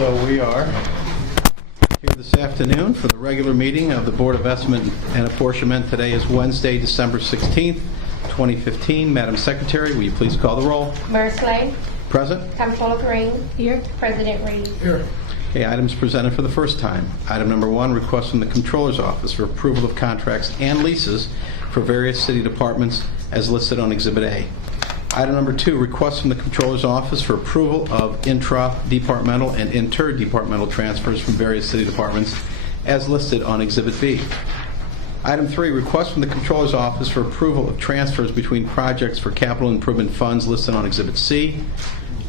So we are here this afternoon for the regular meeting of the Board of Estimate and Apportionment. Today is Wednesday, December 16th, 2015. Madam Secretary, will you please call the roll? Mayor Slay. Present. Comptroller Green. Here. President Reed. Here. Okay, items presented for the first time. Item number 1, request from the Comptroller's Office for approval of contracts and leases for various city departments as listed on Exhibit A. Item number 2, request from the Comptroller's Office for approval of intra-departmental and interdepartmental transfers from various city departments as listed on Exhibit B. Item 3, request from the Comptroller's Office for approval of transfers between projects for capital improvement funds listed on Exhibit C.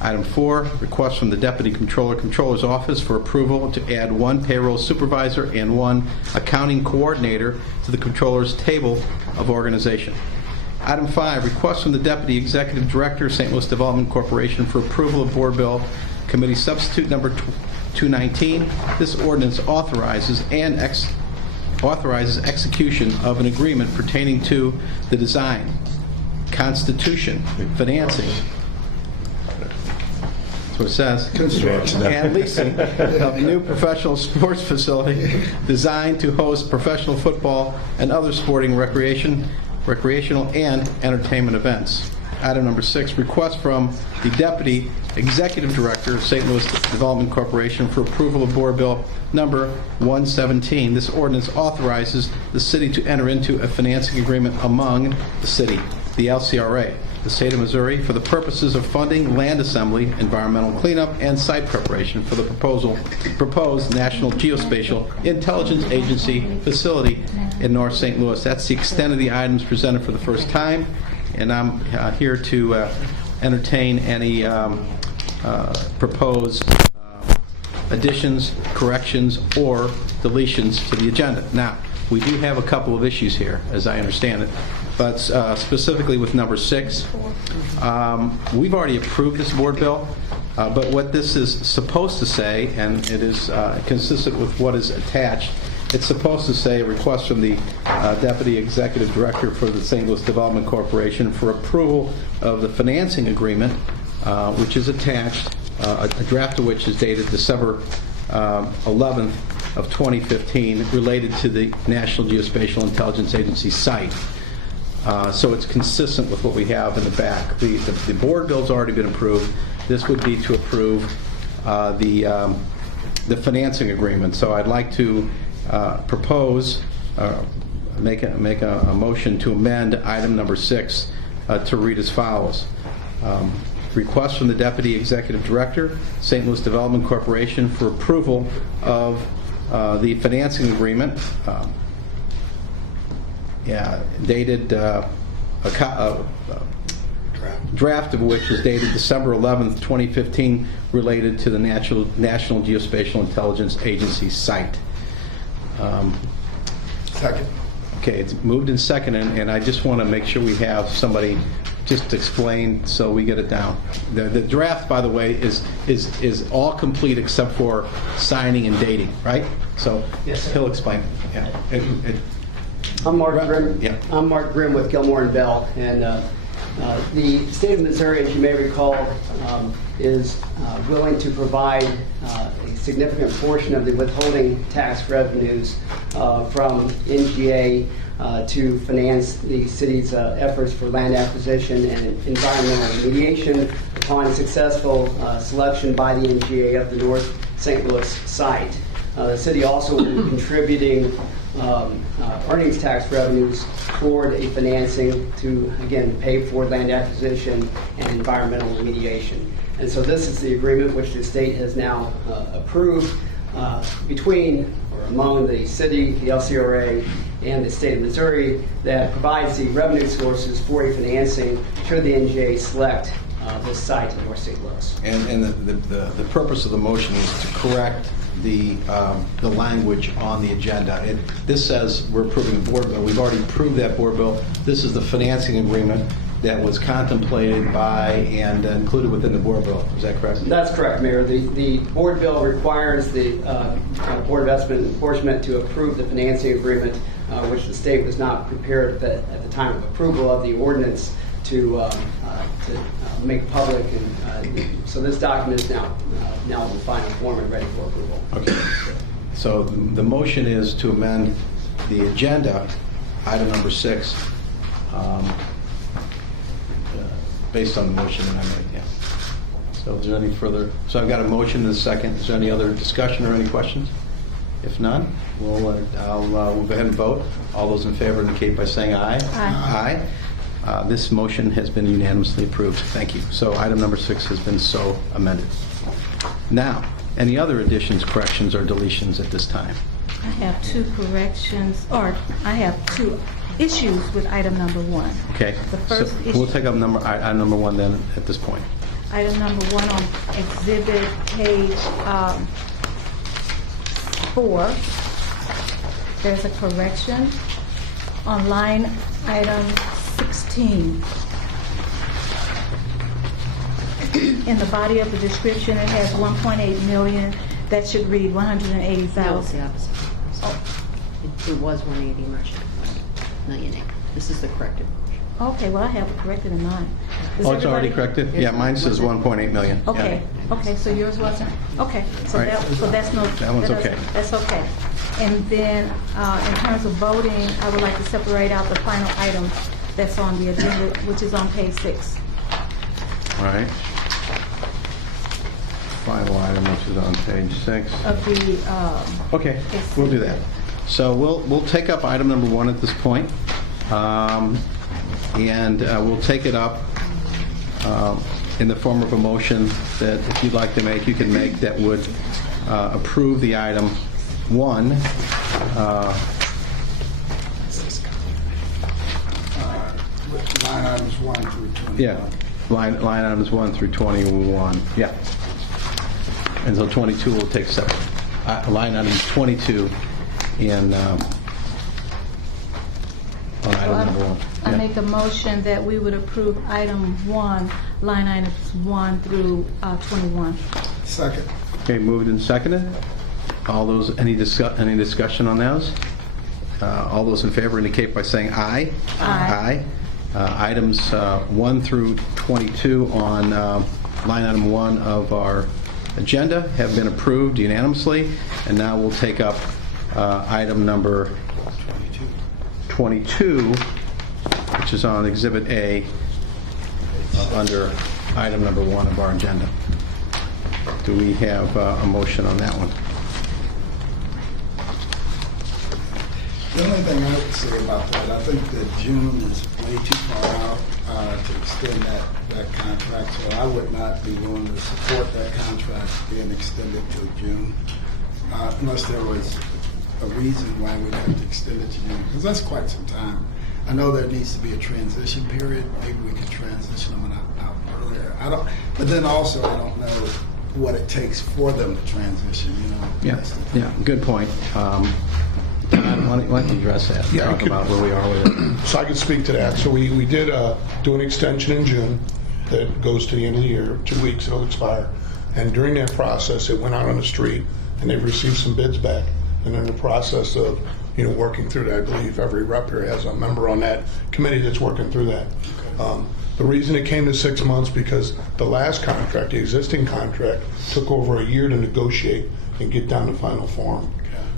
Item 4, request from the Deputy Comptroller's Office for approval to add 1 payroll supervisor and 1 accounting coordinator to the Comptroller's table of organization. Item 5, request from the Deputy Executive Director, St. Louis Development Corporation for approval of Board Bill Committee Substitute Number 219. This ordinance authorizes execution of an agreement pertaining to the design, constitution, financing, that's what it says, construction, and leasing of a new professional sports facility designed to host professional football and other sporting recreational and entertainment events. Item number 6, request from the Deputy Executive Director of St. Louis Development Corporation for approval of Board Bill number 117. This ordinance authorizes the city to enter into a financing agreement among the city, the LCRA, the state of Missouri, for the purposes of funding land assembly, environmental cleanup, and site preparation for the proposed National Geospatial Intelligence Agency facility in North St. Louis. That's the extent of the items presented for the first time, and I'm here to entertain any proposed additions, corrections, or deletions to the agenda. Now, we do have a couple of issues here, as I understand it, but specifically with number 6, we've already approved this board bill, but what this is supposed to say, and it is consistent with what is attached, it's supposed to say a request from the Deputy Executive Director for the St. Louis Development Corporation for approval of the financing agreement, which is attached, a draft of which is dated December 11th of 2015, related to the National Geospatial Intelligence Agency site. So it's consistent with what we have in the back. The board bill's already been approved. This would be to approve the financing agreement. So I'd like to propose, make a motion to amend item number 6 to read as follows. Request from the Deputy Executive Director, St. Louis Development Corporation, for approval of the financing agreement, dated draft of which was dated December 11th, 2015, related to the National Geospatial Intelligence Agency site. Second. Okay, it's moved and seconded, and I just want to make sure we have somebody just explain so we get it down. The draft, by the way, is all complete except for signing and dating, right? So yes, he'll explain. Yeah. I'm Mark Grimm. Yeah. I'm Mark Grimm with Gilmore and Bell, and the state of Missouri, as you may recall, is willing to provide a significant portion of the withholding tax revenues from NGA to finance the city's efforts for land acquisition and environmental remediation upon successful selection by the NGA of the North St. Louis site. The city also will be contributing earnings tax revenues toward a financing to, again, pay for land acquisition and environmental remediation. And so this is the agreement which the state has now approved between or among the city, the LCRA, and the state of Missouri that provides the revenue sources for a financing should the NGA select this site in North St. Louis. And the purpose of the motion is to correct the language on the agenda. This says we're approving the board bill. We've already approved that board bill. This is the financing agreement that was contemplated by and included within the board bill. Is that correct? That's correct, Mayor. The board bill requires the Board of Estimate and Apportionment to approve the financing agreement, which the state was not prepared at the time of approval of the ordinance to make public. And so this document is now in the final form and ready for approval. Okay. So the motion is to amend the agenda, item number 6, based on the motion that I made, yeah. So is there any further, so I've got a motion and a second. Is there any other discussion or any questions? If none, we'll go ahead and vote. All those in favor indicate by saying aye. Aye. Aye. This motion has been unanimously approved. Thank you. So item number 6 has been so amended. Now, any other additions, corrections, or deletions at this time? I have 2 corrections, or I have 2 issues with item number 1. Okay. The first So issue. we'll take up item number 1 then at this point. Item number 1 on exhibit page 4. There's a correction on line item 16. In the body of the description, it has 1.8 million. That should read 180,000. No, it's the opposite. It was 180 million. This is the corrected. Okay, well, I have it corrected in mine. Does Oh, it's already everybody- corrected? Yeah, mine says 1.8 million. Yeah. Okay, okay, so yours wasn't? Okay, so All right. that's no... That one's okay. That's okay. And then, in terms of voting, I would like to separate out the final item that's on the agenda, which is on page 6. All right. Final item, which is on page 6. Of the, Okay, we'll do that. So we'll take up item number 1 at this point. And we'll take it up in the form of a motion that if you'd like to make, you can make, that would approve the item 1. Line items 1 through 21. Yeah, line items 1 through 21, yeah. And so 22 will take separate. Line item 22 in on item number 1. I Yeah. make a motion that we would approve item 1, line items 1 through 21. Second. Okay, moved and seconded. All those, any discussion on those? All those in favor indicate by saying aye. Aye. Items 1 through 22 on line item 1 of our agenda have been approved unanimously. And now we'll take up item number 22, which is on Exhibit A under item number 1 of our agenda. Do we have a motion on that one? The only thing I would say about that, I think that June is way too far out to extend that contract, so I would not be willing to support that contract being extended till June, unless there was a reason why we'd have to extend it to June, because that's quite some time. I know there needs to be a transition period. Maybe we could transition them out earlier. But then also I don't know what it takes for them to transition. Yeah, good point. Don, why don't you address that? Yeah, I Talk could- about where we are with it. So I could speak to that. So we did do an extension in June that goes to the end of the year, 2 weeks, it'll expire. And during that process, it went out on the street, and they've received some bids back. And in the process of, working through that, I believe every rep here has a member on that committee that's working through that. The reason it came to 6 months, because the last contract, the existing contract, took over a year to negotiate and get down to final form.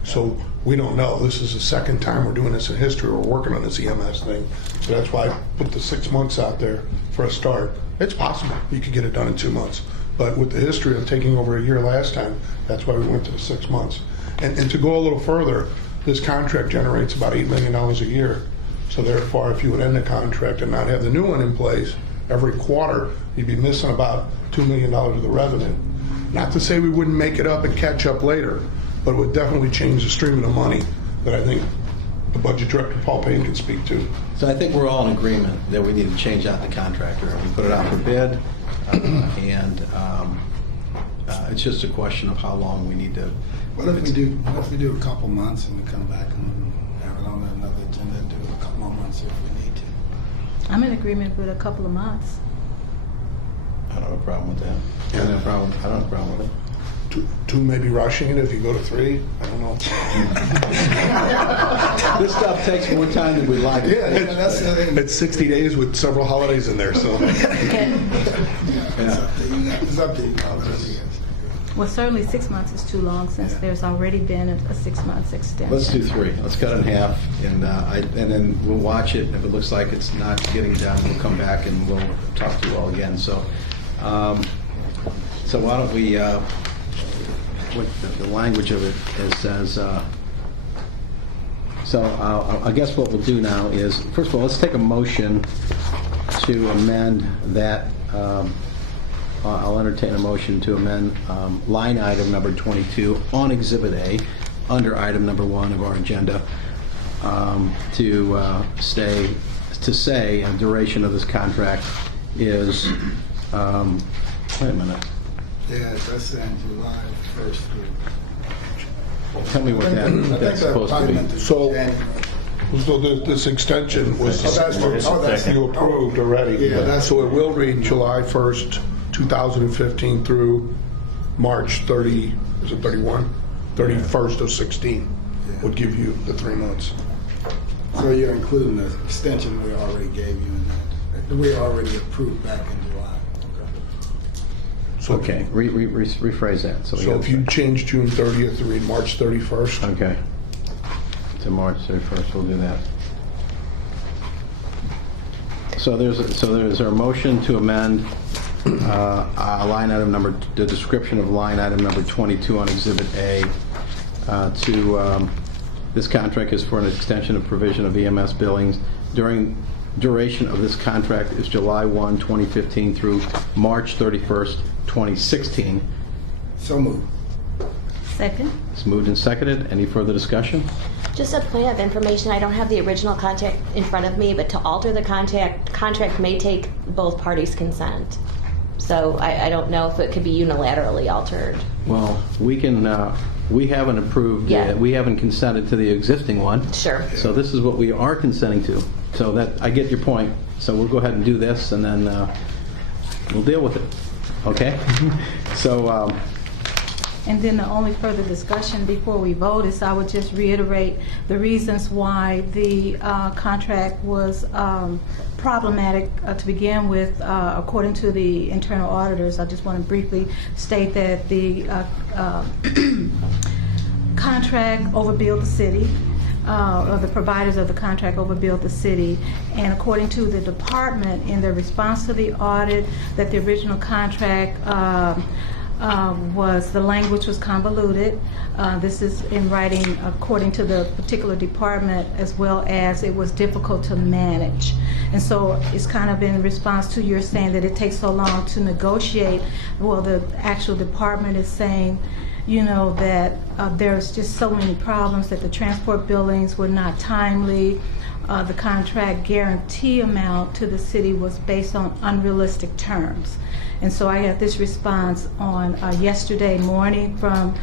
So we don't know. This is the second time we're doing this in history. We're working on this EMS thing. So that's why I put the 6 months out there for a start. It's possible you could get it done in 2 months. But with the history of taking over a year last time, that's why we went to the 6 months. And to go a little further, this contract generates about $8 million a year. So therefore, if you would end the contract and not have the new one in place, every quarter, you'd be missing about $2 million of the revenue. Not to say we wouldn't make it up and catch up later, but it would definitely change the stream of the money that I think the budget director, Paul Payne, can speak to. So I think we're all in agreement that we need to change out the contractor. We put it out for bid, and it's just a question of how long we need to. What if we do a couple months and we come back and have it on another agenda and do a couple more months if we need to? I'm in agreement with a couple of months. I don't have a problem with that. I don't have a problem with it. two maybe rushing it if you go to 3. I don't know. This stuff takes more time than we like. Yeah, that's the thing. It's 60 days with several holidays in there, so. It's up to you. It's up to you. Well, certainly 6 months is too long since there's already been a 6 months extension. Let's do 3. Let's cut it in half, and then we'll watch it. If it looks like it's not getting done, we'll come back and we'll talk to you all again. So why don't we? What the language of it says. I guess what we'll do now is, first of all, let's take a motion to amend that. I'll entertain a motion to amend line item number 22 on Exhibit A, under item number 1 of our agenda, to say a duration of this contract is, wait a minute. Yeah, that's in July 1st through. Tell me what that's supposed to be. So this extension was, that's you approved already. Yeah, that's- So it will read July 1st, 2015 through March 30, is it 31? 31st of 16 would give you the 3 months. So you're including the extension we already gave you in that. We already approved back in July. So Okay, rephrase that. So if you change June 30th to read March 31st, okay, to March 31st, we'll do that. So there's our motion to amend line item number, the description of line item number 22 on Exhibit A to this contract is for an extension of provision of EMS billings duration of this contract is July 1, 2015 through March 31st, 2016. So moved. Second? It's moved and seconded. Any further discussion? Just a point of information, I don't have the original contract in front of me, but to alter the contract may take both parties' consent. So I don't know if it could be unilaterally altered. Well, we haven't approved, Yeah. we haven't consented to the existing one. Sure. So this is what we are consenting to. So that, I get your point. So we'll go ahead and do this, and then we'll deal with it. Okay? So, And then the only further discussion before we vote is I would just reiterate the reasons why the contract was problematic to begin with. According to the internal auditors, I just want to briefly state that the contract overbilled the city, or the providers of the contract overbilled the city, and according to the department in their response to the audit, that the original contract the language was convoluted. This is in writing according to the particular department, as well as it was difficult to manage. And so it's kind of in response to your saying that it takes so long to negotiate. Well, the actual department is saying, you know, that there's just so many problems, that the transport billings were not timely. The contract guarantee amount to the city was based on unrealistic terms. And so I got this response on yesterday morning from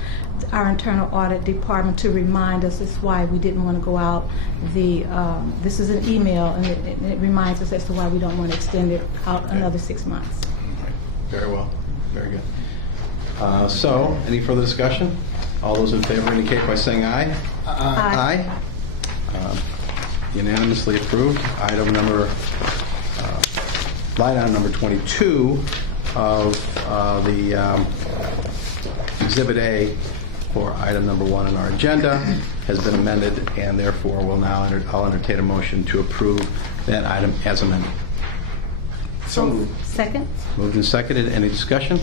our internal audit department to remind us that's why we didn't want to go out. This is an email, and it reminds us as to why we don't want to extend it out another 6 months. very well. Very good. So, any further discussion? All those in favor indicate by saying aye. Aye. Unanimously approved. Line item number 22 of the Exhibit A for item number 1 on our agenda has been amended, and therefore I'll entertain a motion to approve that item as amended. So moved. Second? Moved and seconded. Any discussion?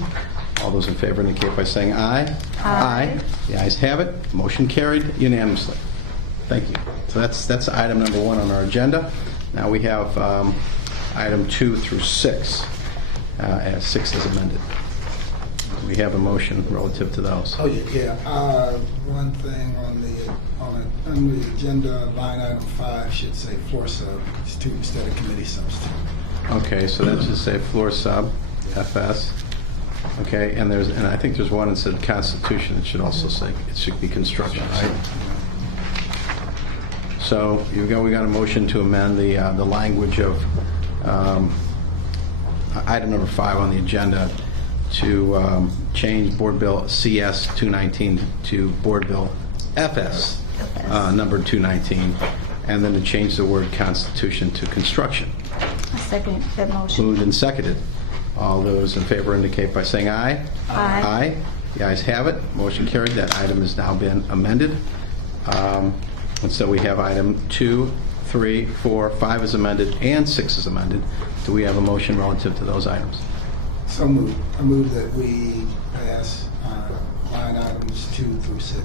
All those in favor indicate by saying aye. Aye. The ayes have it. Motion carried unanimously. Thank you. So that's item number 1 on our agenda. Now we have item 2 through 6, as 6 is amended. We have a motion relative to those. Oh, yeah. One thing on the agenda, line item 5 should say floor substitute instead of committee substitute. Okay, so that should say floor sub, FS. Okay, and I think there's one that said Constitution. It should also say, it should be construction, right? So we got a motion to amend the language of item number 5 on the agenda to change Board Bill CS 219 to Board Bill FS number 219, and then to change the word Constitution to construction. I second that motion. Moved and seconded. All those in favor indicate by saying aye. Aye. Aye. The ayes have it. Motion carried. That item has now been amended. And so we have item 2, 3, 4, 5 is amended, and 6 is amended. Do we have a motion relative to those items? So moved. I move that we pass line items 2 through 6.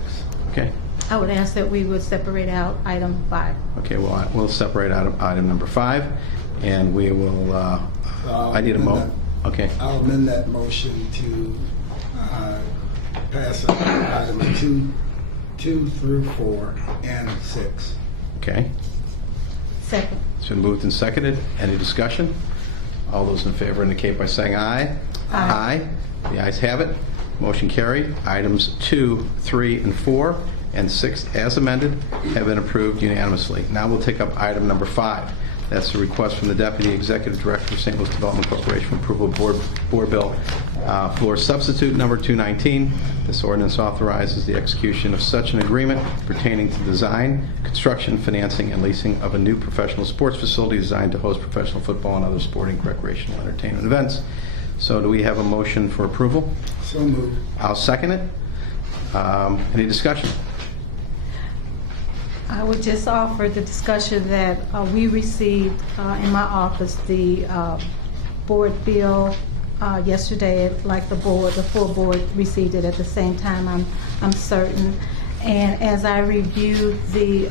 Okay. I would ask that we would separate out item 5. Okay, well, we'll separate item number 5, and we will, I need a okay. I'll amend that motion to pass item 2 through 4 and 6. Okay. Second. It's been moved and seconded. Any discussion? All those in favor indicate by saying aye. Aye. The ayes have it. Motion carried. Items 2, 3, and 4, and 6, as amended, have been approved unanimously. Now we'll take up item number 5. That's a request from the Deputy Executive Director of St. Louis Development Corporation for approval of Board Bill Floor Substitute number 219. This ordinance authorizes the execution of such an agreement pertaining to design, construction, financing, and leasing of a new professional sports facility designed to host professional football and other sporting, recreational, entertainment events. So do we have a motion for approval? So moved. I'll second it. Any discussion? I would just offer the discussion that we received in my office the board bill yesterday, like the full board received it at the same time, I'm certain. And as I reviewed the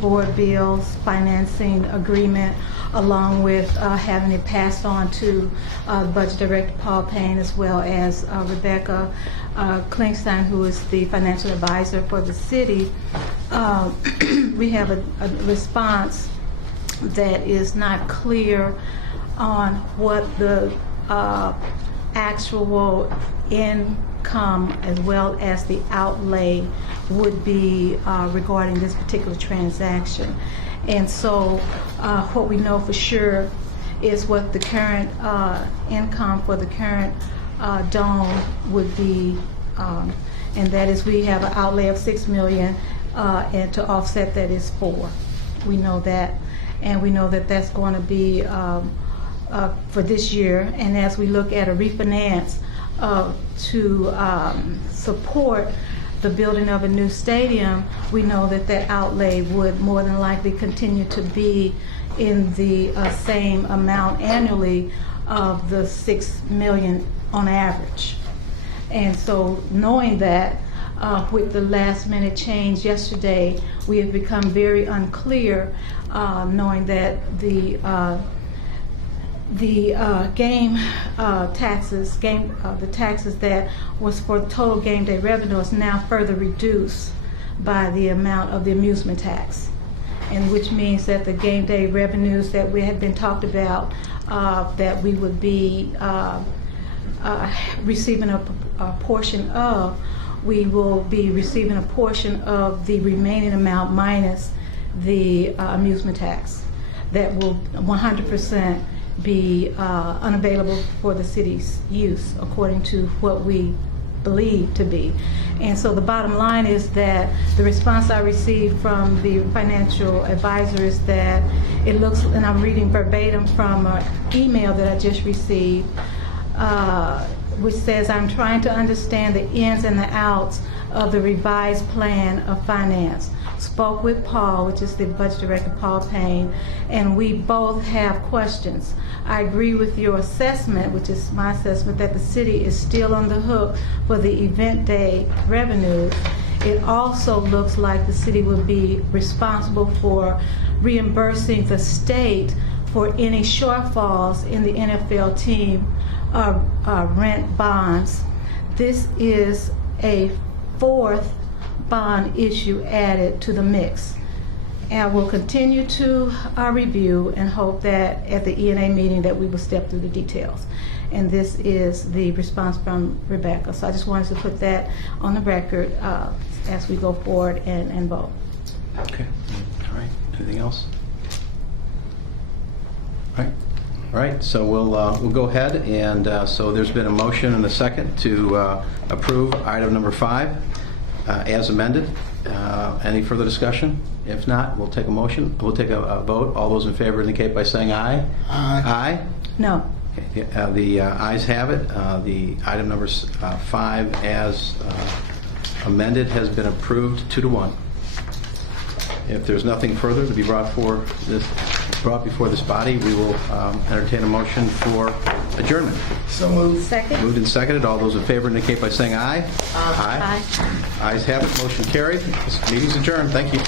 board bill's financing agreement, along with having it passed on to Budget Director Paul Payne, as well as Rebecca Klingstein, who is the financial advisor for the city, we have a response that is not clear on what the actual income as well as the outlay would be regarding this particular transaction. And so what we know for sure is what the current income for the current dome would be, and that is we have an outlay of $6 million, and to offset that is $4 million. We know that, and we know that that's going to be for this year. And as we look at a refinance to support the building of a new stadium, we know that that outlay would more than likely continue to be in the same amount annually of the $6 million on average. And so knowing that, with the last minute change yesterday, we have become very unclear, knowing that the game taxes, the taxes that was for total game day revenue is now further reduced by the amount of the amusement tax, and which means that the game day revenues that we had been talked about, that we would be receiving a portion of, we will be receiving a portion of the remaining amount minus the amusement tax that will 100% be unavailable for the city's use, according to what we believe to be. And so the bottom line is that the response I received from the financial advisor is that it looks, and I'm reading verbatim from an email that I just received, which says, I'm trying to understand the ins and the outs of the revised plan of finance. Spoke with Paul, which is the budget director, Paul Payne, and we both have questions. I agree with your assessment, which is my assessment, that the city is still on the hook for the event day revenues. It also looks like the city will be responsible for reimbursing the state for any shortfalls in the NFL team rent bonds. This is a fourth bond issue added to the mix. And we'll continue to review and hope that at the ENA meeting that we will step through the details. And this is the response from Rebecca. So I just wanted to put that on the record as we go forward and vote. Okay. All right. Anything else? All right. All right, so we'll go ahead, and so there's been a motion and a second to approve item number 5 as amended. Any further discussion? If not, we'll take a motion. We'll take a vote. All those in favor indicate by saying aye. Aye. Aye? No. Okay, the ayes have it. The item number 5 as amended has been approved 2-1. If there's nothing further to be brought before this body, we will entertain a motion for adjournment. So moved. Second? Moved and seconded. All those in favor indicate by saying aye. Aye. Ayes have it. Motion carried. This meeting's adjourned. Thank you.